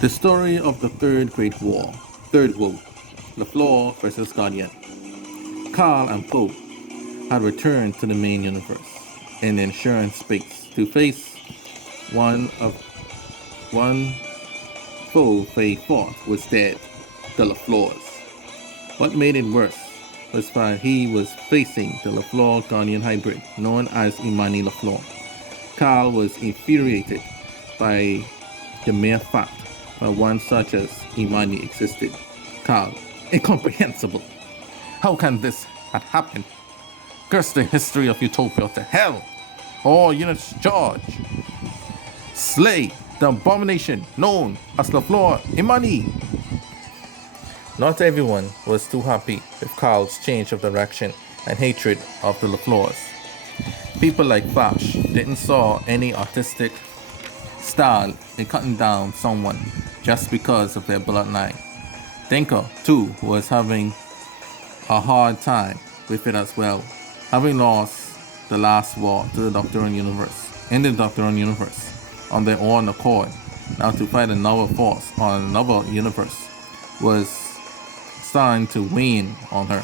The story of the Third Great War, Third War, LaFleur v.s. Guardian. Carl and Poe had returned to the main universe in the insurance space to face one of one foe they thought was dead, the LaFleurs. What made it worse was that he was facing the LaFleur Guardian hybrid known as Imani-LaFleur. Carl was infuriated by the mere fact that one such as Imani existed. Carl, incomprehensible. How can this have happened? Curse the history of Utopia to hell! All units charge! Slay the abomination known as LaFleur Imani! Not everyone was too happy with Carl's change of direction and hatred of the LaFleurs. People like Flash didn't saw any artistic style in cutting down someone just because of their bloodline. Dinker, too, was having a hard time with it as well, having lost the last war to the Doctoran Universe, in the Doctoran Universe, on their own accord. Now to fight another force on another universe was starting to wane on her.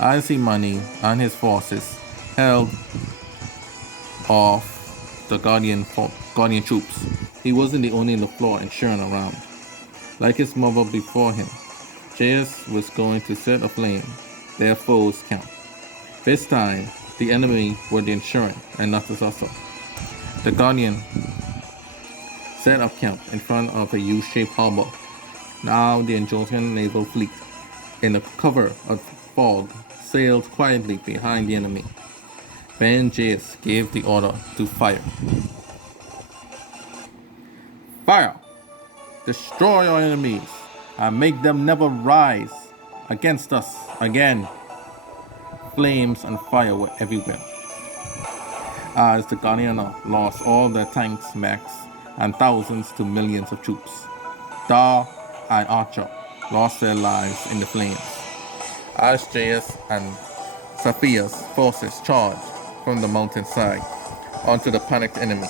As Imani and his forces held off the Guardian troops, he wasn't the only LaFleur Insuran around. Like his mother before him, JS was going to set aflame their foes' camp. This time, the enemy were the Insuran and not the Sasso. The Guardian set up camp in front of a U-shaped harbor. Now the Anjolian naval fleet, in the cover of fog, sailed quietly behind the enemy. Then JS gave the order to fire. Fire! Destroy our enemies and make them never rise against us again. Flames and fire were everywhere, as the Guardianna lost all their tanks, mechs, and thousands to millions of troops. Dar and Archer lost their lives in the flames, as JS and Sophia's forces charged from the mountainside onto the panicked enemy.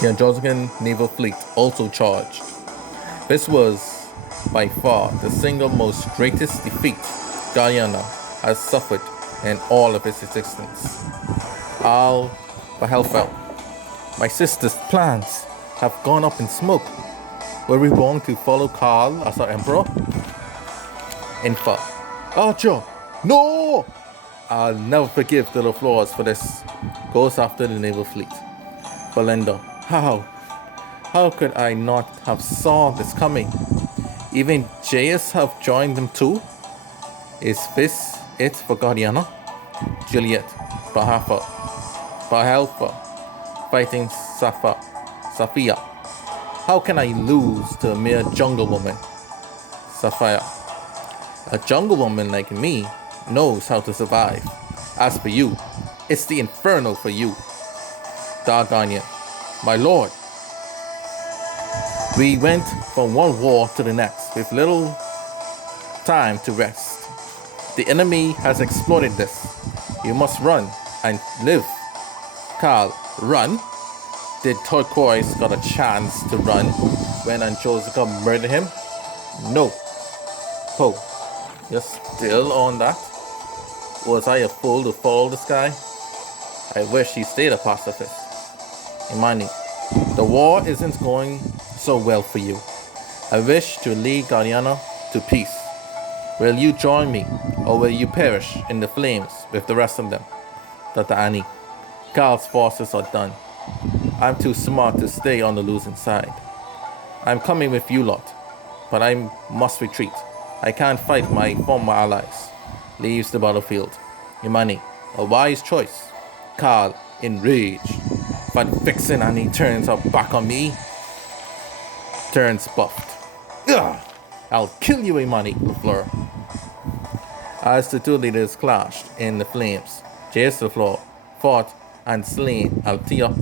The Androsican naval fleet also charged. This was by far the single most greatest defeat Guardianna has suffered in all of its existence. Al Bahelfel, my sister's plans have gone up in smoke. Were we wrong to follow Karl as our emperor? Infa, Archer, no! I'll never forgive the LaFleurs for this. Goes after the naval fleet. Belinda, how could I not have saw this coming? Even JS have joined them too? Is this it for Guardianna? Juliet, Bahelfa, fighting Safia. How can I lose to a mere jungle woman? Sapphire, a jungle woman like me knows how to survive. As for you, it's the inferno for you. Dargania, my lord. We went from one war to the next with little time to rest. The enemy has exploited this. You must run and live. Carl, run? Did Turquoise got a chance to run when Anjosica murdered him? No. Poe, you're still on that? Was I a fool to follow this guy? I wish he stayed a pacifist. Imani, the war isn't going so well for you. I wish to lead Guardianna to peace. Will you join me, or will you perish in the flames with the rest of them? Dr. Annie, Carl's forces are done. I'm too smart to stay on the losing side. I'm coming with you lot, but I must retreat. I can't fight my former allies. Leaves the battlefield. Imani, a wise choice. Carl, enraged. But Vixen and he turns her back on me. Turns buffed. Ugh! I'll kill you, Imani, LaFleur. As the two leaders clashed in the flames, J.S. LaFleur fought and slain Altia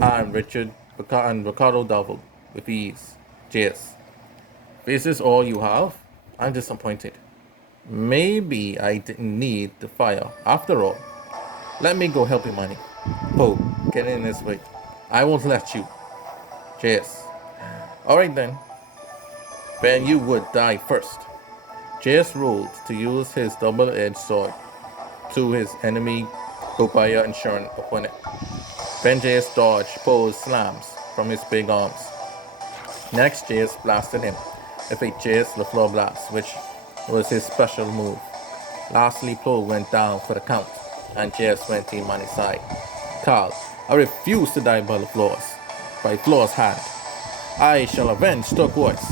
and Ricardo Davil with ease. J.S. This is all you have? I'm disappointed. Maybe I didn't need the fire after all. Let me go help Imani. Poe, get in this way. I won't let you. J.S. Alright then, then you would die first. J.S. ruled to use his double-edged sword to his enemy Bobaya Insuran opponent. Then J.S. dodged Poe's slams from his big arms. Next, J.S. blasted him with a J.S. LaFleur blast, which was his special move. Lastly, Poe went down for the count, and J.S. went to Imani's side. Carl, I refuse to die by LaFleur's hand. I shall avenge turquoise.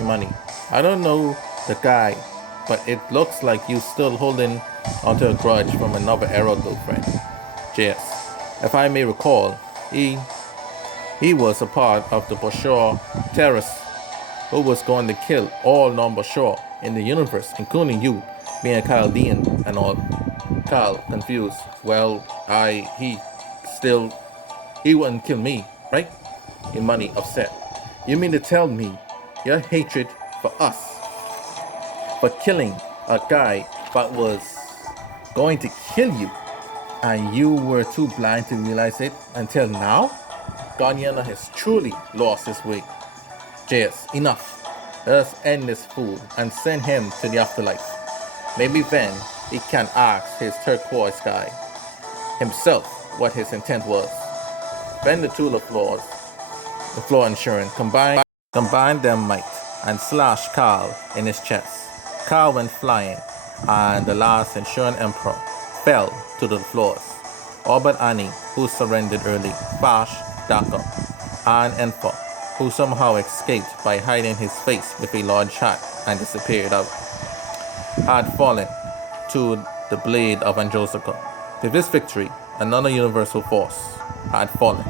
Imani, I don't know the guy, but it looks like you still holding onto a grudge from another era, girlfriend. J.S., if I may recall, he was a part of the Bashar terrorists who was going to kill all non-Bashar in the universe, including you, being a Chaldean and all. Carl, confused. Well, he wouldn't kill me, right? Imani, upset. You mean to tell me your hatred for us, for killing a guy that was going to kill you, and you were too blind to realize it until now? Guardianna has truly lost his way. JS, enough. Let us end this fool and send him to the afterlife. Maybe then he can ask his turquoise guy himself what his intent was. Then the two LaFleur Insuran combined their might and slashed Carl in his chest. Carl went flying, and the last Insuran Emperor fell to the LaFleurs. All but Annie, who surrendered early, Fash, Daka, and Enfa, who somehow escaped by hiding his face with a large hat and disappeared out, had fallen to the blade of Anjosaka. With this victory, another universal force had fallen.